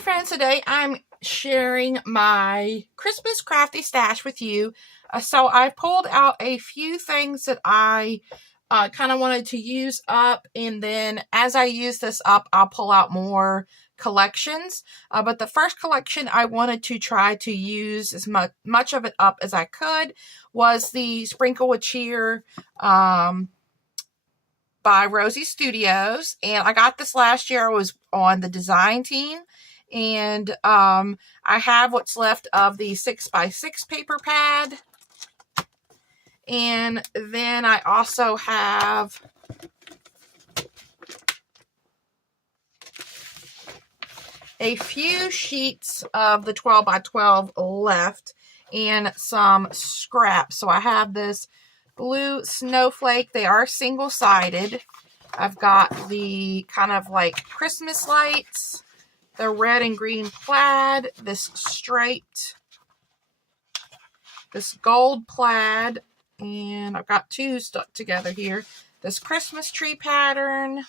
Hey friends, today I'm sharing my Christmas crafty stash with you. So I pulled out a few things that I kind of wanted to use up, and then as I use this up, I'll pull out more collections. But the first collection I wanted to try to use as much of it up as I could was the Sprinkle with Cheer by Rosie Studios, and I got this last year. I was on the design team, and I have what's left of the 6x6 paper pad, and then I also have a few sheets of the 12x12 left and some scraps. So I have this blue snowflake. They are single-sided. I've got the kind of like Christmas lights, the red and green plaid, this striped, this gold plaid, and I've got two stuck together here. This Christmas tree pattern,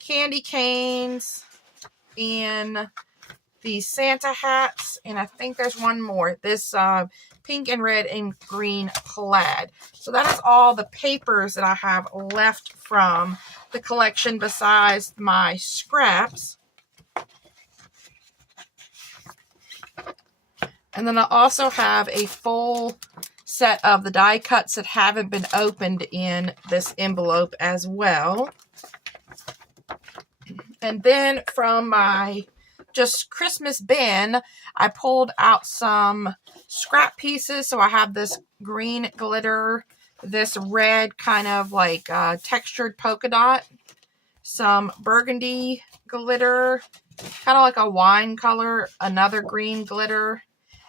candy canes, and these Santa hats, and I think there's one more. This pink and red and green plaid. So that is all the papers that I have left from the collection besides my scraps. And then I also have a full set of the die cuts that haven't been opened in this envelope as well. And then from my just Christmas bin, I pulled out some scrap pieces. So I have this green glitter, this red kind of like textured polka dot, some burgundy glitter, kind of like a wine color, another green glitter,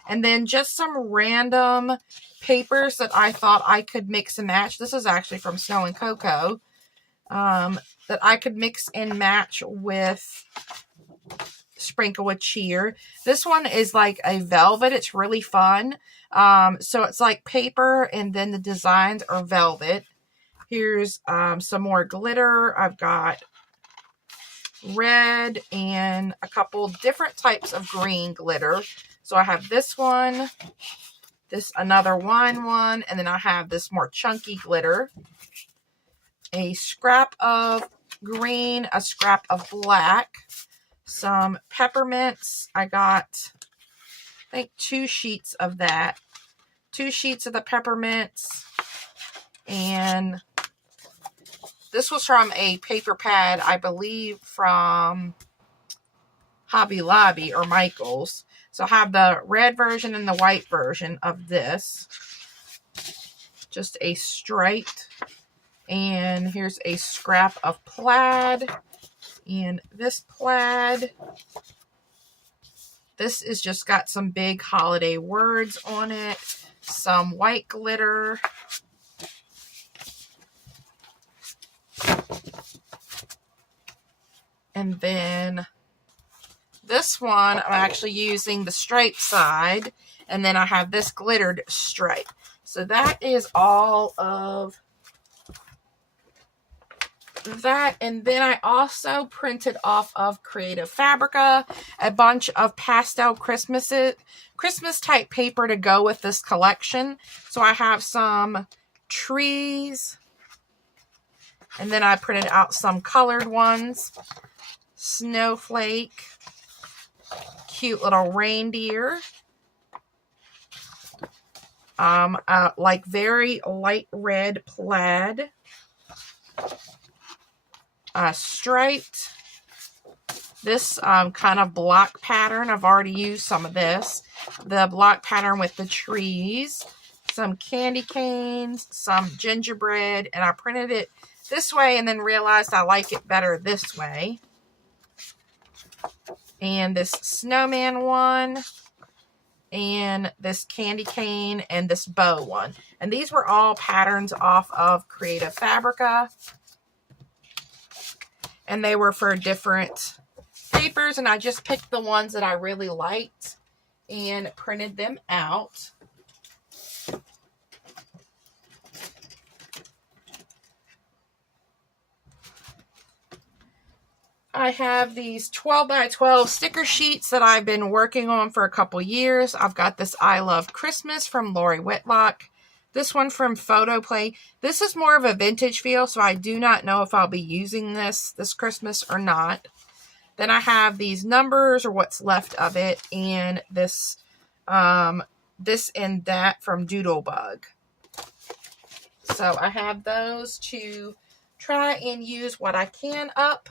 and then just some random papers that I thought I could mix and match. This is actually from Snow and Cocoa, that I could mix and match with Sprinkle with Cheer. This one is like a velvet. It's really fun. So it's like paper, and then the designs are velvet. Here's some more glitter. I've got red and a couple different types of green glitter. So I have this one, this another wine one, and then I have this more chunky glitter, a scrap of green, a scrap of black, some peppermints. I got, I think, 2 sheets of that, 2 sheets of the peppermints, and this was from a paper pad, I believe from Hobby Lobby or Michael's. So I have the red version and the white version of this. Just a striped. And here's a scrap of plaid. And this plaid. This is just got some big holiday words on it. Some white glitter. And then this one, I'm actually using the striped side, and then I have this glittered stripe. So that is all of that. And then I also printed off of Creative Fabrica a bunch of pastel Christmas type paper to go with this collection. So I have some trees, and then I printed out some colored ones, snowflake, cute little reindeer, like very light red plaid, striped, this kind of block pattern. I've already used some of this, the block pattern with the trees, some candy canes, some gingerbread, and I printed it this way and then realized I like it better this way. And this snowman one, and this candy cane, and this bow one. And these were all patterns off of Creative Fabrica. And they were for different papers, and I just picked the ones that I really liked and printed them out. I have these 12 by 12 sticker sheets that I've been working on for a couple years. I've got this I Love Christmas from Lori Whitlock. This one from Photo Play. This is more of a vintage feel, so I do not know if I'll be using this Christmas or not. Then I have these numbers, or what's left of it, and this this and that from Doodlebug. So I have those to try and use what I can up.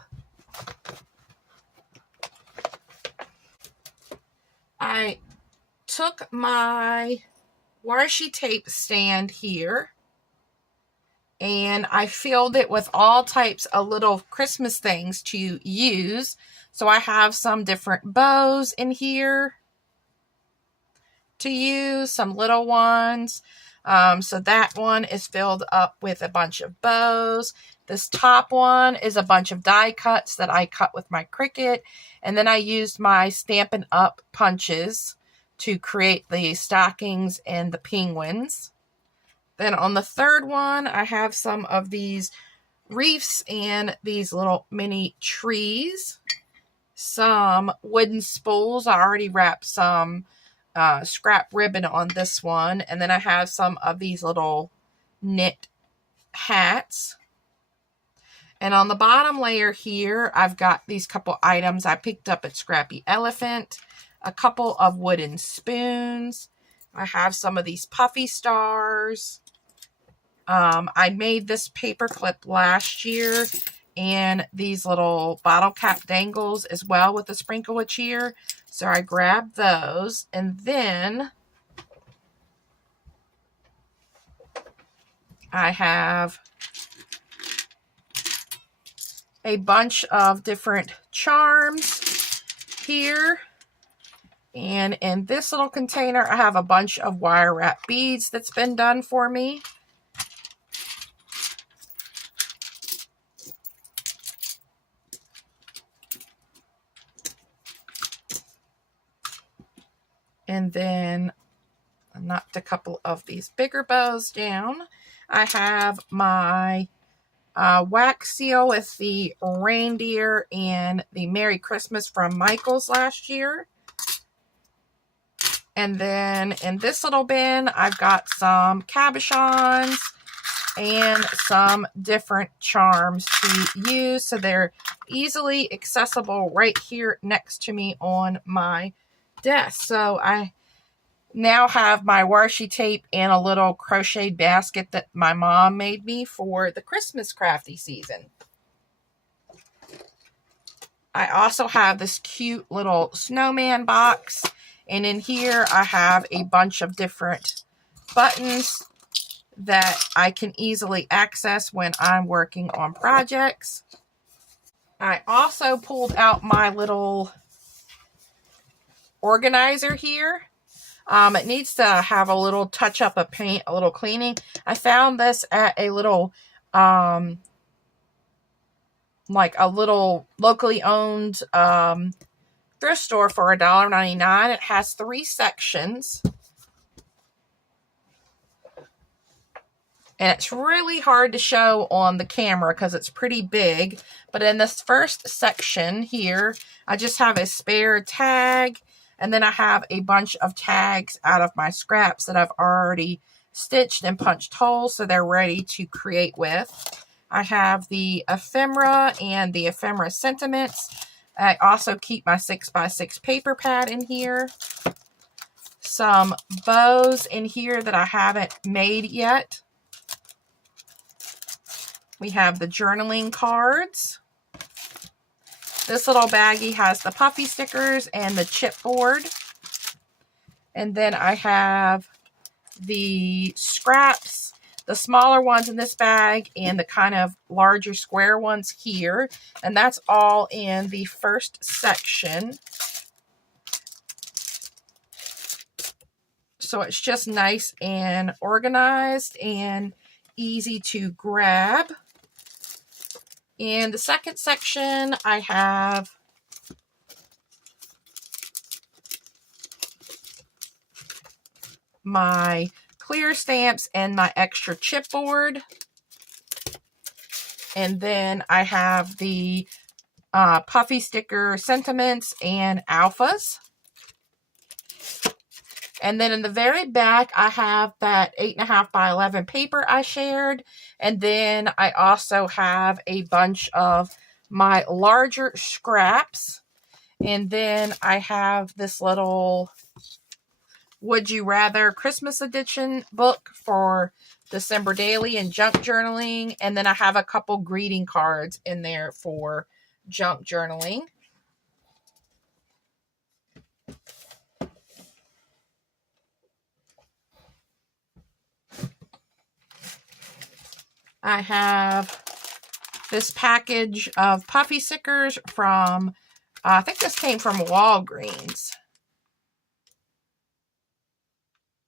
I took my washi tape stand here and I filled it with all types of little Christmas things to use. So I have some different bows in here to use, some little ones. So that one is filled up with a bunch of bows. This top one is a bunch of die cuts that I cut with my Cricut. And then I used my Stampin' Up! Punches to create the stockings and the penguins. Then on the third one, I have some of these wreaths and these little mini trees. Some wooden spools. I already wrapped some scrap ribbon on this one. And then I have some of these little knit hats. And on the bottom layer here, I've got these couple items I picked up at Scrappy Elephant. A couple of wooden spoons. I have some of these puffy stars. I made this paper clip last year. And these little bottle cap dangles as well with a sprinkle of cheer. So I grabbed those. And then I have a bunch of different charms here. And in this little container, I have a bunch of wire wrap beads that's been done for me. And then I knocked a couple of these bigger bows down. I have my wax seal with the reindeer and the Merry Christmas from Michael's last year. And then in this little bin, I've got some cabochons and some different charms to use. So they're easily accessible right here next to me on my desk. So I now have my washi tape and a little crocheted basket that my mom made me for the Christmas crafty season. I also have this cute little snowman box. And in here, I have a bunch of different buttons that I can easily access when I'm working on projects. I also pulled out my little organizer here. It needs to have a little touch up of paint, a little cleaning. I found this at a little, like a little locally owned thrift store for $1.99. It has 3 sections. And it's really hard to show on the camera because it's pretty big. But in this first section here, I just have a spare tag. And then I have a bunch of tags out of my scraps that I've already stitched and punched holes so they're ready to create with. I have the ephemera and the ephemera sentiments. I also keep my 6x6 paper pad in here. Some bows in here that I haven't made yet. We have the journaling cards. This little baggie has the puffy stickers and the chipboard. And then I have the scraps, the smaller ones in this bag and the kind of larger square ones here. And that's all in the first section. So it's just nice and organized and easy to grab. In the second section, I have my clear stamps and my extra chipboard. And then I have the puffy sticker sentiments and alphas. And then in the very back, I have that 8.5 by 11 paper I shared. And then I also have a bunch of my larger scraps. And then I have this little Would You Rather Christmas edition book for December daily and junk journaling. And then I have a couple greeting cards in there for junk journaling. I have this package of puffy stickers from, I think this came from Walgreens.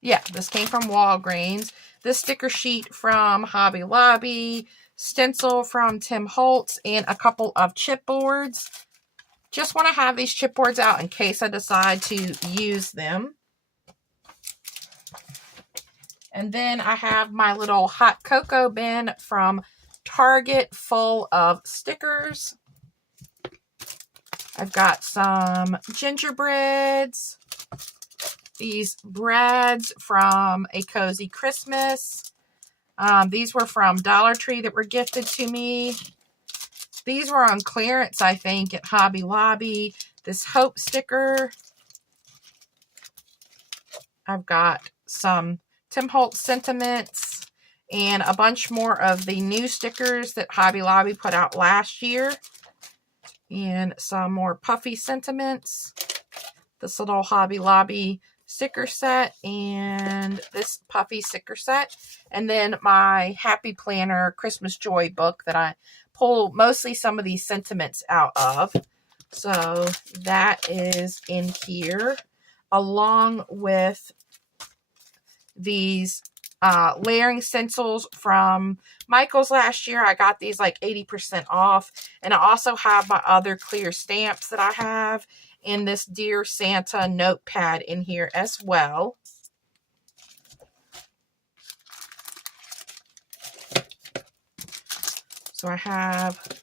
Yeah, this came from Walgreens. This sticker sheet from Hobby Lobby, stencil from Tim Holtz, and a couple of chipboards. Just want to have these chipboards out in case I decide to use them. And then I have my little hot cocoa bin from Target full of stickers. I've got some gingerbreads. These breads from A Cozy Christmas. These were from Dollar Tree that were gifted to me. These were on clearance, I think, at Hobby Lobby. This Hope sticker. I've got some Tim Holtz sentiments and a bunch more of the new stickers that Hobby Lobby put out last year. And some more puffy sentiments. This little Hobby Lobby sticker set and this puffy sticker set. And then my Happy Planner Christmas Joy book that I pull mostly some of these sentiments out of. So that is in here, along with these layering stencils from Michael's last year. I got these like 80% off. And I also have my other clear stamps that I have in this Dear Santa notepad in here as well. So I have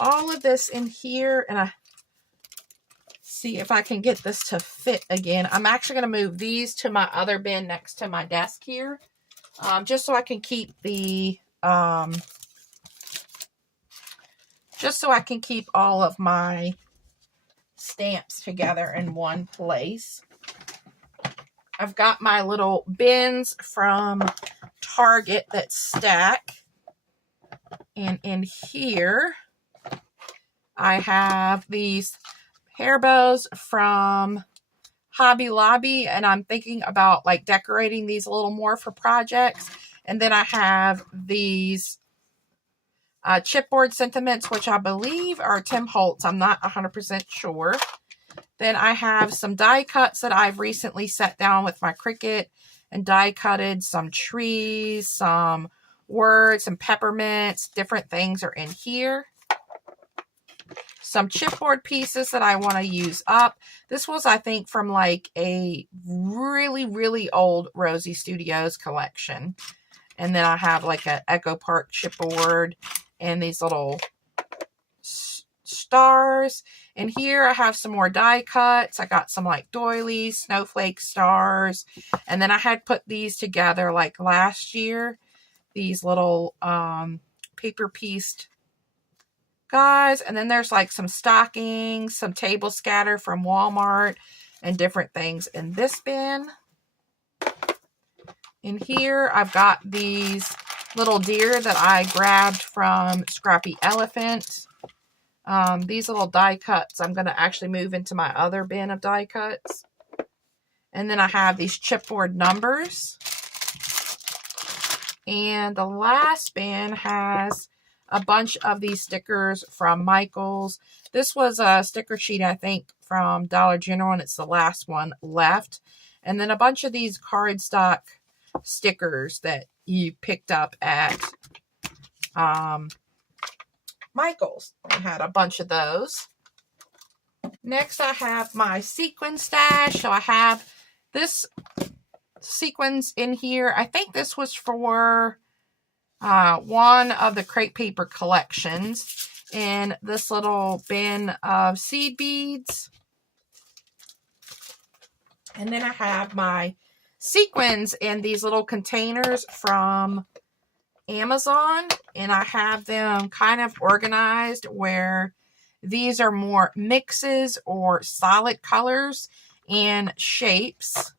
all of this in here, and I see if I can get this to fit again. I'm actually going to move these to my other bin next to my desk here, just so I can keep the, just so I can keep all of my stamps together in one place. I've got my little bins from Target that stack. And in here, I have these hair bows from Hobby Lobby, and I'm thinking about like decorating these a little more for projects. And then I have these chipboard sentiments, which I believe are Tim Holtz. I'm not 100% sure. Then I have some die cuts that I've recently set down with my Cricut and die cutted some trees, some words, some peppermints, different things are in here. Some chipboard pieces that I want to use up. This was, I think, from like a really, really old Rosie Studios collection. And then I have like an Echo Park chipboard and these little stars. And here I have some more die cuts. I got some like doilies, snowflake stars. And then I had put these together like last year. These little paper pieced guys. And then there's like some stockings, some table scatter from Walmart, and different things in this bin. In here, I've got these little deer that I grabbed from Scrappy Elephant. These little die cuts I'm going to actually move into my other bin of die cuts. And then I have these chipboard numbers. And the last bin has a bunch of these stickers from Michael's. This was a sticker sheet, I think, from Dollar General, and it's the last one left. And then a bunch of these cardstock stickers that you picked up at Michael's. I had a bunch of those. Next, I have my sequin stash. So I have this sequins in here. I think this was for one of the crepe paper collections. in this little bin of seed beads. And then I have my sequins in these little containers from Amazon, and I have them kind of organized where these are more mixes or solid colors and shapes.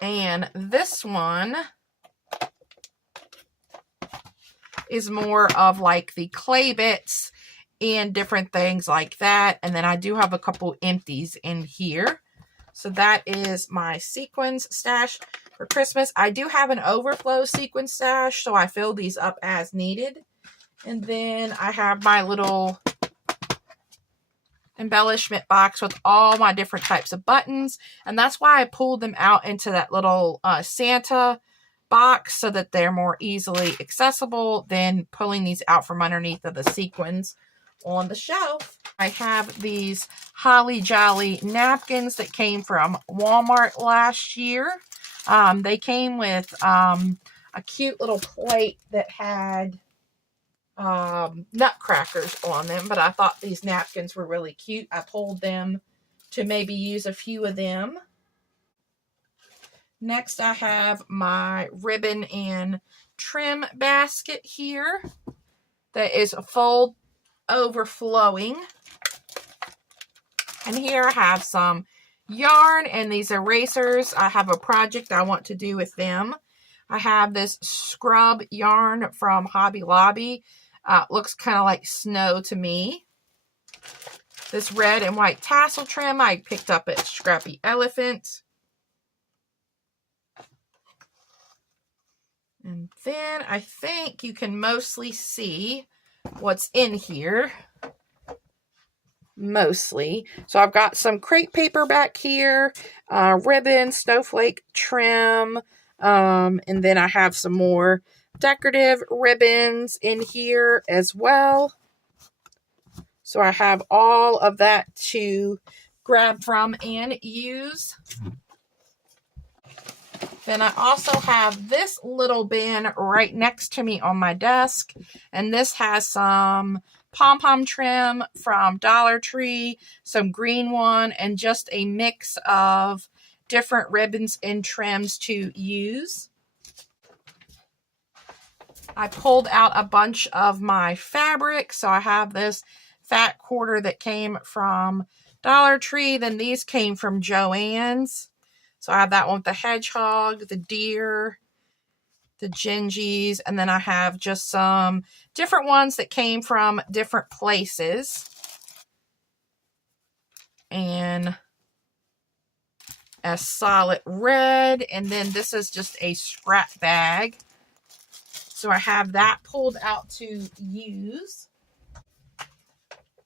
And this one is more of like the clay bits and different things like that. And then I do have a couple empties in here. So that is my sequins stash for Christmas. I do have an overflow sequin stash, so I fill these up as needed. And then I have my little embellishment box with all my different types of buttons. And that's why I pulled them out into that little Santa box so that they're more easily accessible than pulling these out from underneath of the sequins on the shelf. I have these Holly Jolly napkins that came from Walmart last year. They came with a cute little plate that had nutcrackers on them, but I thought these napkins were really cute. I pulled them to maybe use a few of them. Next, I have my ribbon and trim basket here that is full overflowing. And here I have some yarn and these erasers. I have a project I want to do with them. I have this scrub yarn from Hobby Lobby. Looks kind of like snow to me. This red and white tassel trim I picked up at Scrappy Elephant. And then I think you can mostly see what's in here. Mostly. So I've got some crepe paper back here, ribbon, snowflake trim, and then I have some more decorative ribbons in here as well. So I have all of that to grab from and use. Then I also have this little bin right next to me on my desk, and this has some pom-pom trim from Dollar Tree, some green one, and just a mix of different ribbons and trims to use. I pulled out a bunch of my fabric, so I have this fat quarter that came from Dollar Tree, then these came from Joann's. So I have that one with the hedgehog, the deer, the gingies, and then I have just some different ones that came from different places. And a solid red, and then this is just a scrap bag. So I have that pulled out to use.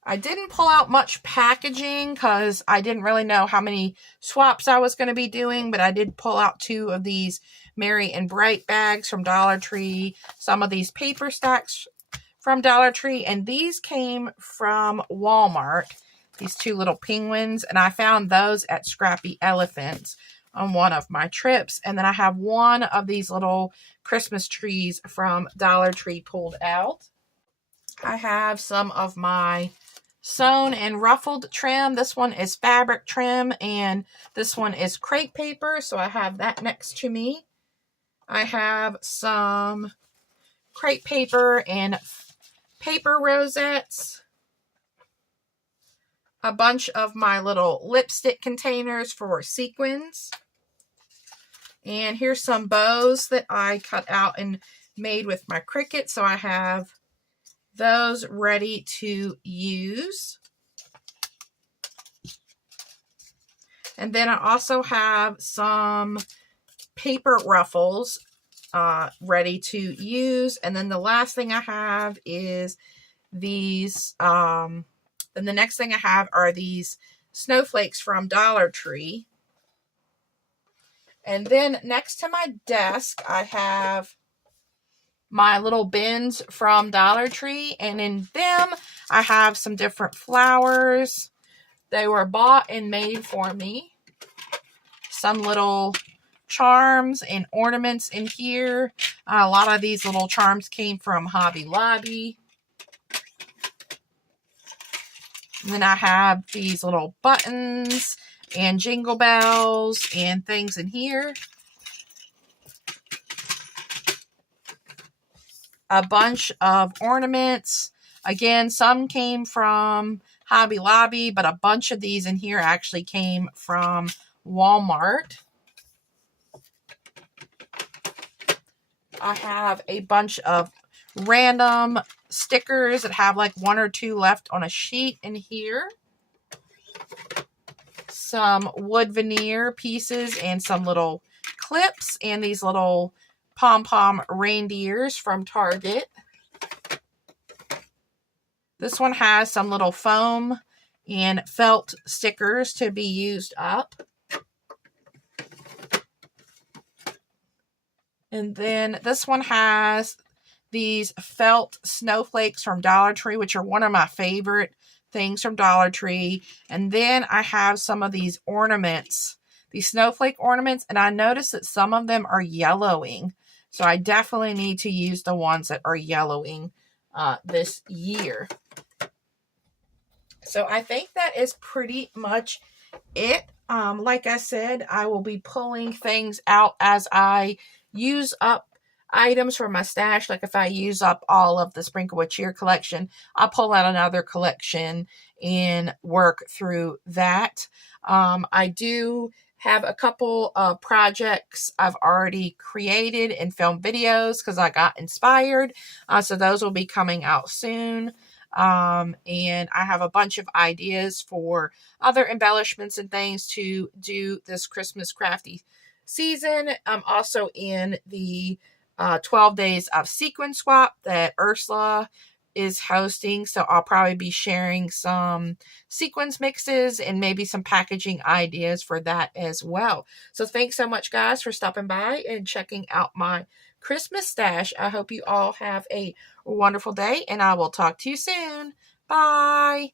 I didn't pull out much packaging because I didn't really know how many swaps I was going to be doing, but I did pull out 2 of these Merry and Bright bags from Dollar Tree, some of these paper stacks from Dollar Tree, and these came from Walmart, these 2 little penguins, and I found those at Scrappy Elephant on one of my trips. And then I have one of these little Christmas trees from Dollar Tree pulled out. I have some of my sewn and ruffled trim. This one is fabric trim and this one is crepe paper, so I have that next to me. I have some crepe paper and paper rosettes, a bunch of my little lipstick containers for sequins, and here's some bows that I cut out and made with my Cricut, so I have those ready to use. And then I also have some paper ruffles ready to use. And then the last thing I have is these, and the next thing I have are these snowflakes from Dollar Tree. And then next to my desk, I have my little bins from Dollar Tree, and in them I have some different flowers. They were bought and made for me. Some little charms and ornaments in here. A lot of these little charms came from Hobby Lobby. And then I have these little buttons and jingle bells and things in here. A bunch of ornaments. Again, some came from Hobby Lobby, but a bunch of these in here actually came from Walmart. I have a bunch of random stickers that have like 1 or 2 left on a sheet in here. Some wood veneer pieces and some little clips and these little pom-pom reindeers from Target. This one has some little foam and felt stickers to be used up. And then this one has these felt snowflakes from Dollar Tree, which are one of my favorite things from Dollar Tree. And then I have some of these ornaments, these snowflake ornaments, and I noticed that some of them are yellowing. So I definitely need to use the ones that are yellowing this year. So I think that is pretty much it. Like I said, I will be pulling things out as I use up items from my stash. Like if I use up all of the Sprinkle with Cheer collection, I'll pull out another collection and work through that. I do have a couple of projects I've already created and filmed videos because I got inspired. So those will be coming out soon. And I have a bunch of ideas for other embellishments and things to do this Christmas crafty season. I'm also in the 12 days of sequin swap that Ursula is hosting, so I'll probably be sharing some sequins mixes and maybe some packaging ideas for that as well. So thanks so much, guys, for stopping by and checking out my Christmas stash. I hope you all have a wonderful day, and I will talk to you soon. Bye.